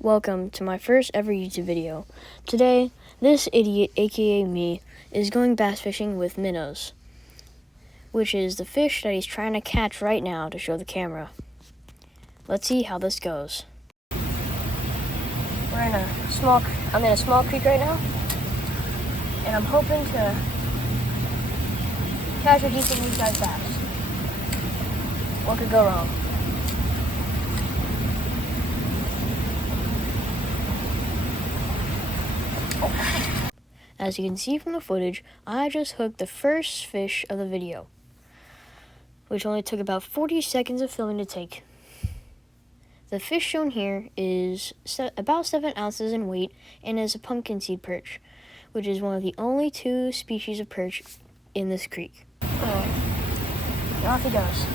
Welcome to my first ever YouTube video. Today, this idiot, aka me, is going bass fishing with minnows, which is the fish that he's trying to catch right now to show the camera. Let's see how this goes. I'm in a small creek right now, and I'm hoping to catch a decent sized bass. What could go wrong? As you can see from the footage, I just hooked the first fish of the video, which only took about 40 seconds of filming to take. The fish shown here is about 7 ounces in weight and is a pumpkin seed perch, which is one of the only 2 species of perch in this creek. Alright, off he goes.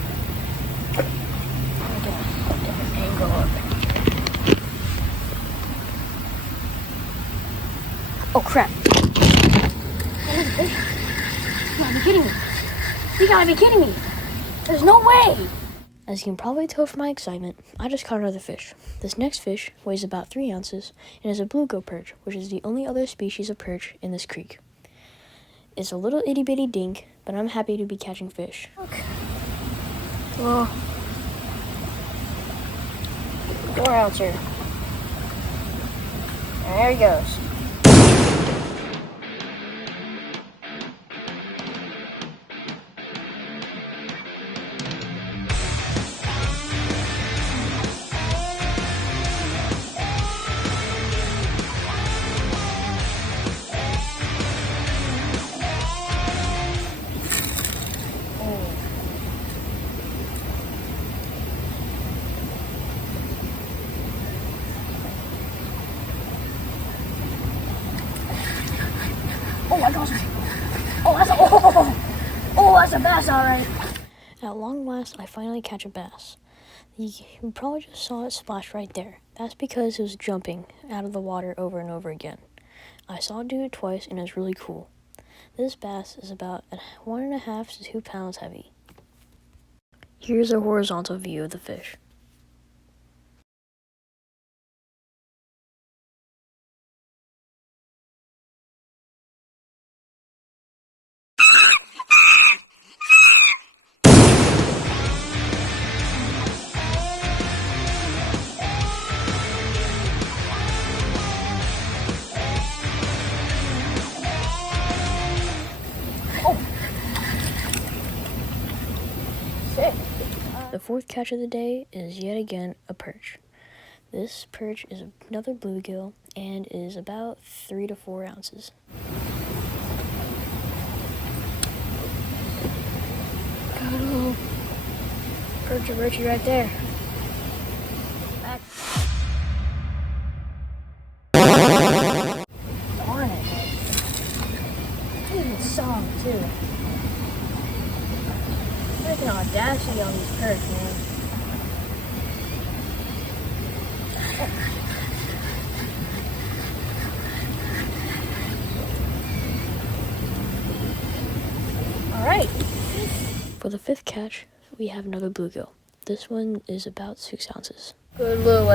Let me get a different angle of it. Oh crap! You gotta be kidding me! You gotta be kidding me! There's no way! As you can probably tell from my excitement, I just caught another fish. This next fish weighs about 3 ounces and is a bluegill perch, which is the only other species of perch in this creek. It's a little itty bitty dink, but I'm happy to be catching fish. Okay. Well, 4 ouncer. And there he goes. Oh my gosh! That's a bass, alright. At long last, I finally catch a bass. You probably just saw it splash right there. That's because it was jumping out of the water over and over again. I saw it do it twice, and it's really cool. This bass is about 1.5 to 2 pounds heavy. Here's a horizontal view of the fish. The fourth catch of the day is yet again a perch. This perch is another bluegill and is about 3 to 4 ounces. Got a little perchy right there. Back. Darn it. I even saw him too. Freaking audacity on these perch, man. Alright. For the 5th catch, we have another bluegill. This one is about 6 ounces. Good little,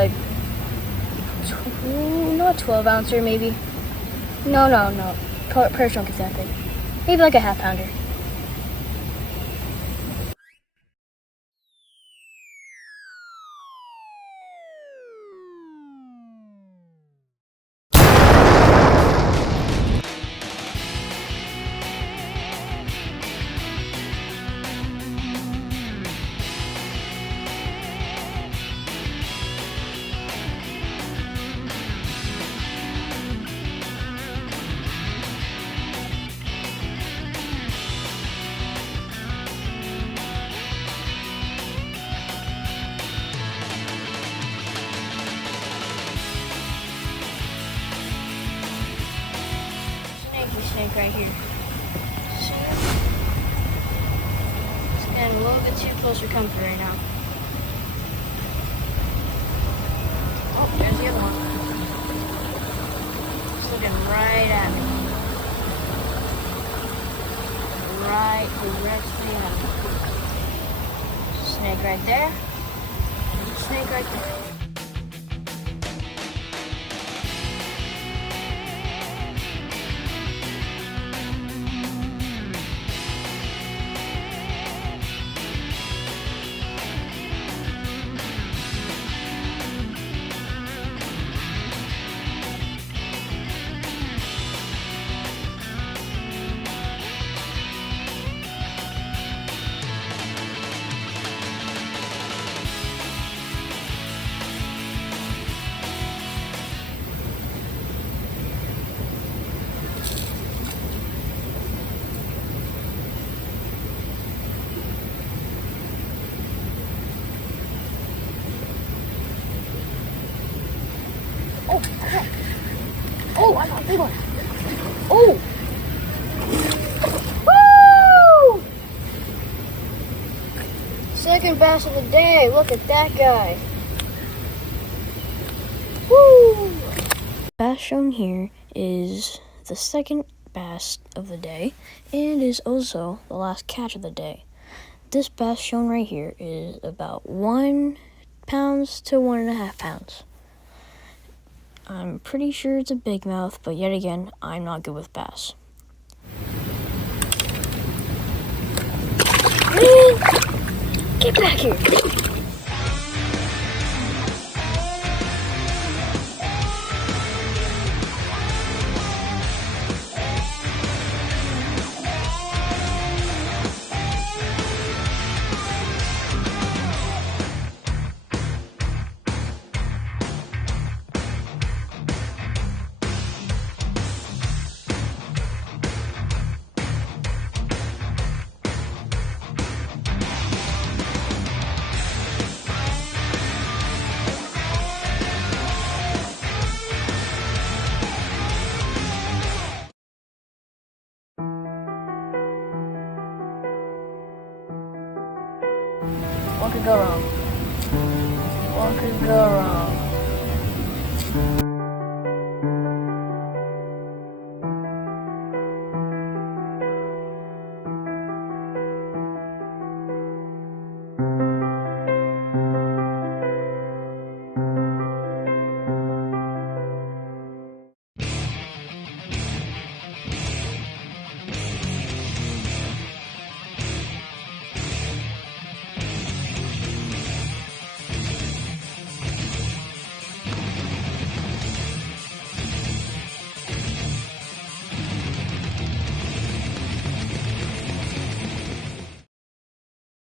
not 12 ouncer maybe. No. Perch don't get that big. Maybe like a half pounder. Snake right here. See it? It's getting a little bit too close for comfort right now. Oh, there's the other one. It's looking right at me. Right directly at me. Snake right there. Snake right there. Oh, crap. Oh, I got a big one. Oh. Woo! Second bass of the day. Look at that guy. Woo! Bass shown here is the second bass of the day and is also the last catch of the day. This bass shown right here is about 1 pound to 1.5 pounds. I'm pretty sure it's a big mouth, but yet again, I'm not good with bass. Man, get back here! What could go wrong? What could go wrong?